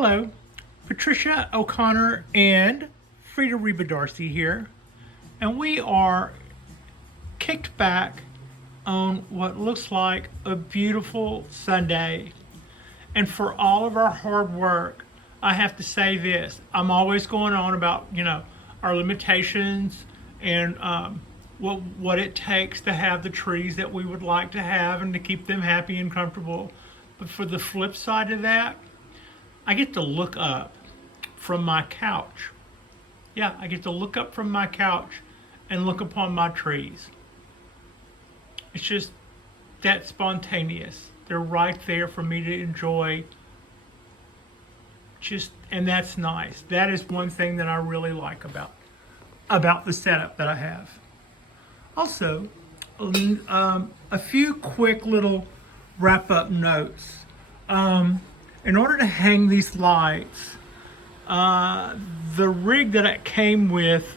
Hello, Patricia O'Connor and Frida Darcy here, and we are kicked back on what looks like a beautiful Sunday. And for all of our hard work, I have to say this. I'm always going on about, our limitations and what it takes to have the trees that we would like to have and to keep them happy and comfortable. But for the flip side of that, I get to look up from my couch. Yeah, I get to look up from my couch and look upon my trees. It's just that spontaneous. They're right there for me to enjoy. And that's nice. That is one thing that I really like about the setup that I have. Also, a few quick little wrap-up notes. In order to hang these lights, the rig that it came with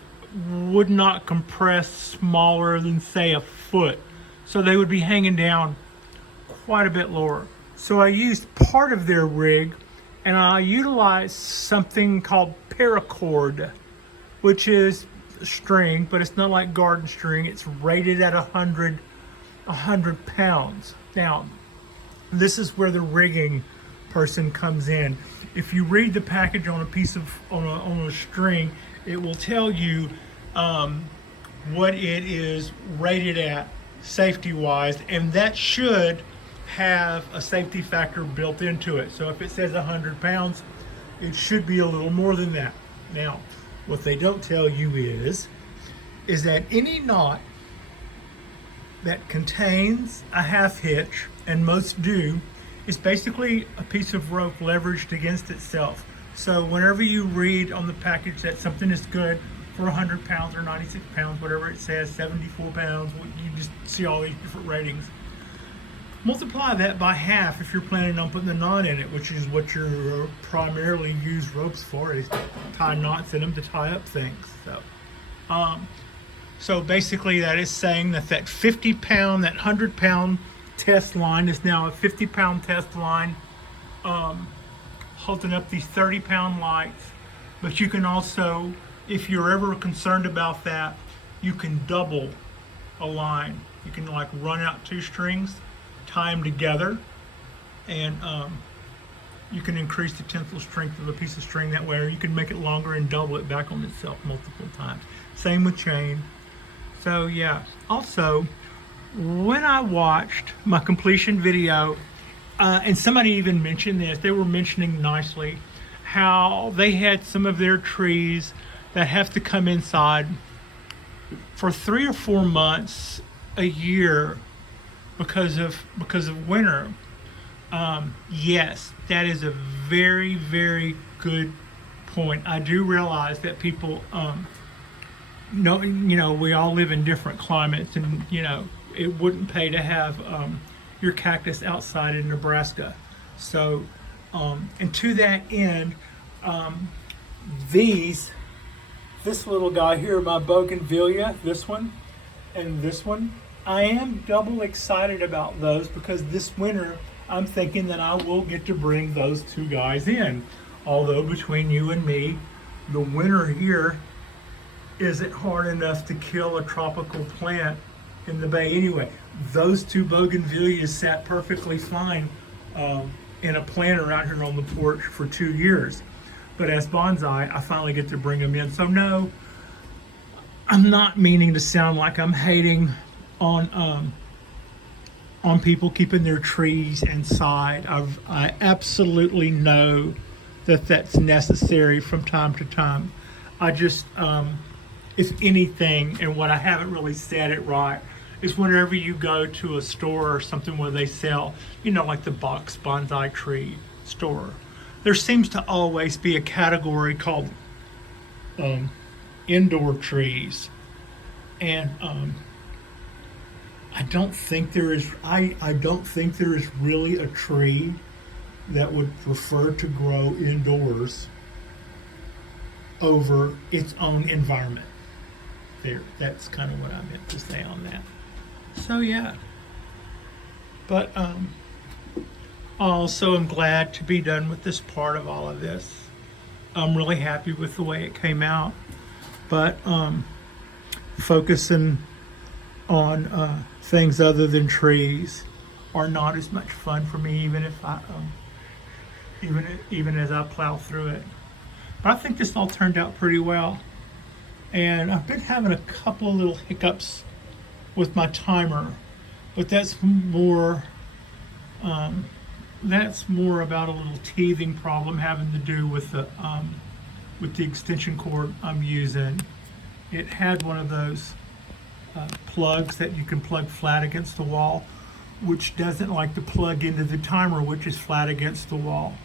would not compress smaller than, say, a foot. So they would be hanging down quite a bit lower. So I used part of their rig, and I utilized something called paracord, which is string, but it's not like garden string. It's rated at 100 pounds. Now, this is where the rigging person comes in. If you read the package on a string, it will tell you what it is rated at safety wise, and that should have a safety factor built into it. So if it says 100 pounds, it should be a little more than that. Now, what they don't tell you is that any knot that contains a half hitch, and most do, is basically a piece of rope leveraged against itself. So whenever you read on the package that something is good for 100 pounds or 96 pounds, whatever it says, 74 pounds, you just see all these different ratings. Multiply that by half if you're planning on putting a knot in it, which is what you primarily use ropes for, is to tie knots in them to tie up things. So basically that is saying that 50-pound, that 100-pound test line is now a 50-pound test line, holding up these 30-pound lights. But you can also, if you're ever concerned about that, you can double a line. You can like run out two strings, tie them together, and you can increase the tensile strength of a piece of string that way, or you can make it longer and double it back on itself multiple times. Same with chain. So yeah, also, when I watched my completion video, and somebody even mentioned this, they were mentioning nicely how they had some of their trees that have to come inside for 3 or 4 months a year because of winter. Yes, that is a very, very good point. I do realize that people, we all live in different climates, and it wouldn't pay to have your cactus outside in Nebraska. So, and to that end, this little guy here, my Boganvilia, this one and this one, I am double excited about those because this winter I'm thinking that I will get to bring those two guys in. Although between you and me, the winter here isn't hard enough to kill a tropical plant in the bay anyway. Those two Boganvilias sat perfectly fine in a planter out here on the porch for 2 years. But as bonsai, I finally get to bring them in. So no, I'm not meaning to sound like I'm hating on people keeping their trees inside. I absolutely know that that's necessary from time to time. I just, if anything, and what I haven't really said it right, is whenever you go to a store or something where they sell, like the box bonsai tree store, there seems to always be a category called indoor trees. And I don't think there is really a tree that would prefer to grow indoors over its own environment. That's kind of what I meant to say on that. So yeah. But Also, I'm glad to be done with this part of all of this. I'm really happy with the way it came out, but focusing on things other than trees are not as much fun for me, even if I even as I plow through it. But I think this all turned out pretty well, and I've been having a couple of little hiccups with my timer, but that's more about a little teething problem having to do with the extension cord I'm using. It had one of those plugs that you can plug flat against the wall, which doesn't like to plug into the timer, which is flat against the wall.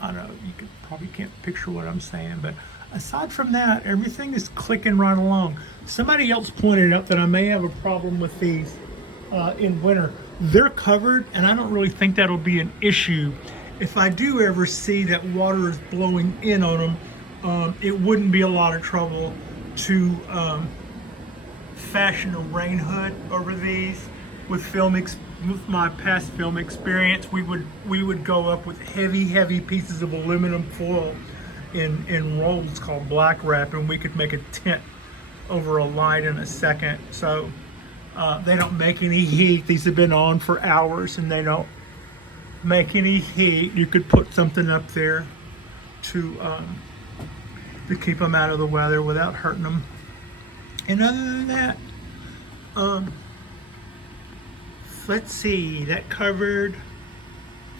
I know you probably can't picture what I'm saying, but aside from that, everything is clicking right along. Somebody else pointed out that I may have a problem with these in winter. They're covered, and I don't really think that'll be an issue. If I do ever see that water is blowing in on them, it wouldn't be a lot of trouble to fashion a rain hood over these. With my past film experience, we would go up with heavy pieces of aluminum foil in rolls called black wrap, and we could make a tent over a light in a second. So they don't make any heat. These have been on for hours and they don't make any heat. You could put something up there to keep them out of the weather without hurting them. And other than that, let's see, that covered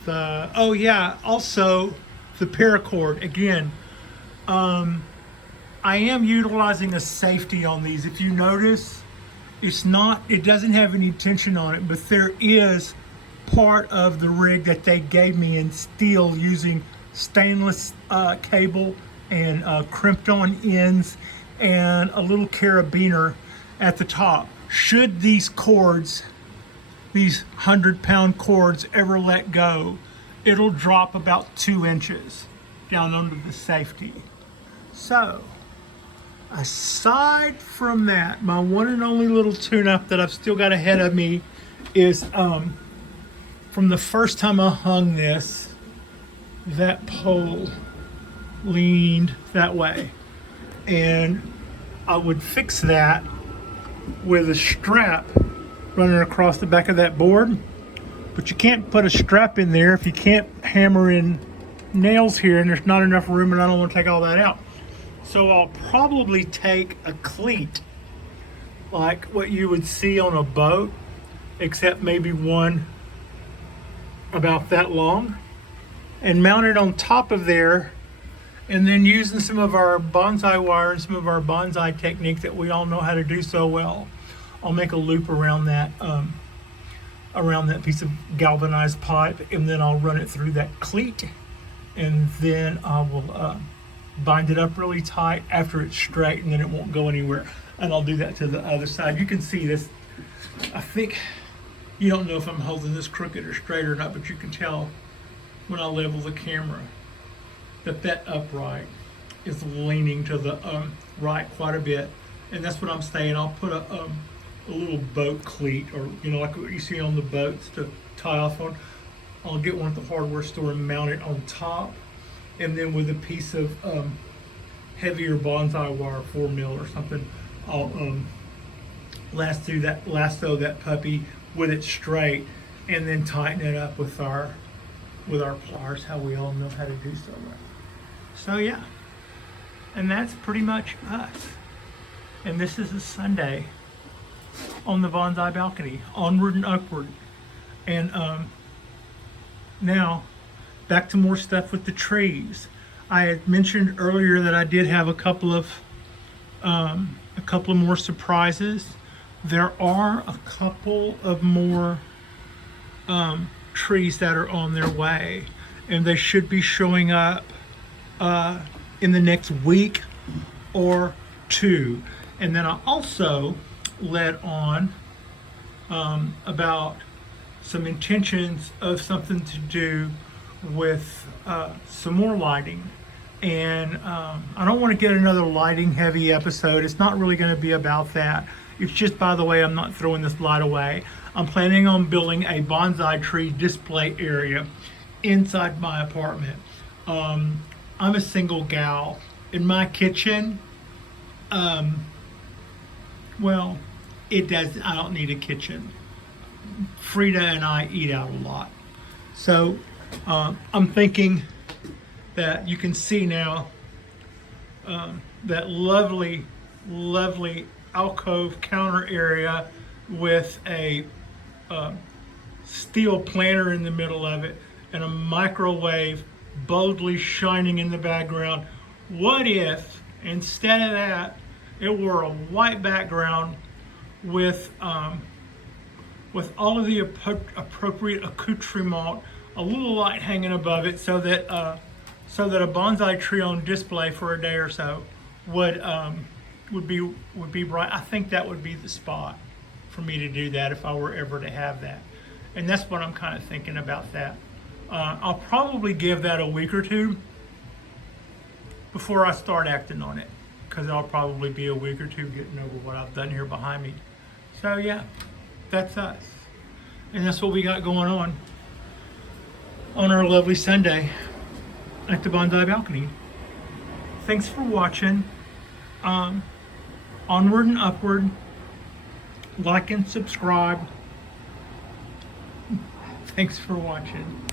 the, oh yeah, also the paracord. Again, I am utilizing a safety on these. If you notice, it doesn't have any tension on it, but there is part of the rig that they gave me in steel using stainless cable and crimped on ends and a little carabiner at the top. Should these cords, these 100-pound cords, ever let go, it'll drop about 2 inches down under the safety. So, aside from that, my one and only little tune-up that I've still got ahead of me is from the first time I hung this, that pole leaned that way, and I would fix that with a strap running across the back of that board. But you can't put a strap in there if you can't hammer in nails here, and there's not enough room, and I don't want to take all that out. So I'll probably take a cleat like what you would see on a boat, except maybe one about that long, and mount it on top of there, and then using some of our bonsai wire and some of our bonsai technique that we all know how to do so well, I'll make a loop around that piece of galvanized pipe, and then I'll run it through that cleat, and then I will bind it up really tight after it's straight, and then it won't go anywhere. And I'll do that to the other side. You can see this. I think you don't know if I'm holding this crooked or straight or not, but you can tell when I level the camera that upright is leaning to the right quite a bit, and that's what I'm saying. I'll put a little boat cleat, or like what you see on the boats to tie off on. I'll get one at the hardware store and mount it on top, and then with a piece of heavier bonsai wire, 4mm or something, I'll lasso that puppy with it straight, and then tighten it up with our pliers, how we all know how to do so well. So yeah, and that's pretty much us. And this is a Sunday on the Bonsai Balcony, onward and upward. And now back to more stuff with the trees. I had mentioned earlier that I did have a couple of more surprises. There are a couple of more trees that are on their way, and they should be showing up in the next week or two. And then I also led on about some intentions of something to do with some more lighting. And I don't want to get another lighting heavy episode. It's not really going to be about that. It's just, by the way, I'm not throwing this light away. I'm planning on building a bonsai tree display area inside my apartment. I'm a single gal. In my kitchen, well, I don't need a kitchen. Frida and I eat out a lot. So I'm thinking that you can see now that lovely, lovely alcove counter area with a steel planter in the middle of it and a microwave boldly shining in the background. What if instead of that it were a white background with all of the appropriate accoutrement, a little light hanging above it, so that a bonsai tree on display for a day or so would be bright. I think that would be the spot for me to do that if I were ever to have that, and that's what I'm kind of thinking about that. I'll probably give that a week or two before I start acting on it, because I'll probably be a week or two getting over what I've done here behind me. So yeah, that's us. And that's what we got going on our lovely Sunday at the Bonsai Balcony. Thanks for watching. Onward and upward. Like and subscribe. Thanks for watching.